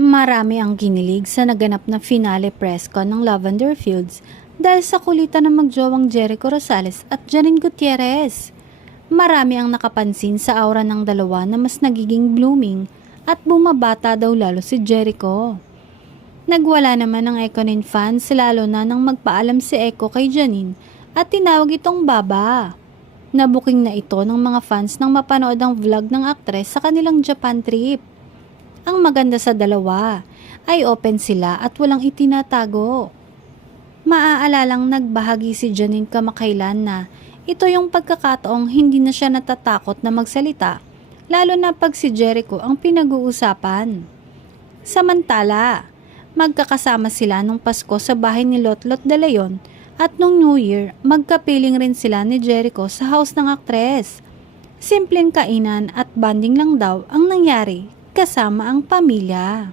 Marami ang kinilig sa naganap na finale press con ng Lavender Fields dahil sa kulitan ng magjowang Jericho Rosales at Janine Gutierrez. Marami ang nakapansin sa aura ng dalawa na mas nagiging blooming at bumabata daw lalo si Jericho. Nagwala naman ang Ekonin fans lalo na nang magpaalam si Eko kay Janine at tinawag itong Baba. Nabuking na ito ng mga fans nang mapanood ang vlog ng aktres sa kanilang Japan trip. Ang maganda sa dalawa ay open sila at walang itinatago. Maaalalang nagbahagi si Janine kamakailan na ito yung pagkakataong hindi na siya natatakot na magsalita, lalo na pag si Jericho ang pinag-uusapan. Samantala, magkakasama sila nung Pasko sa bahay ni Lotlot de Leon at nung New Year, magkapiling rin sila ni Jericho sa house ng aktres. Simpleng kainan at bonding lang daw ang nangyari kasama ang pamilya.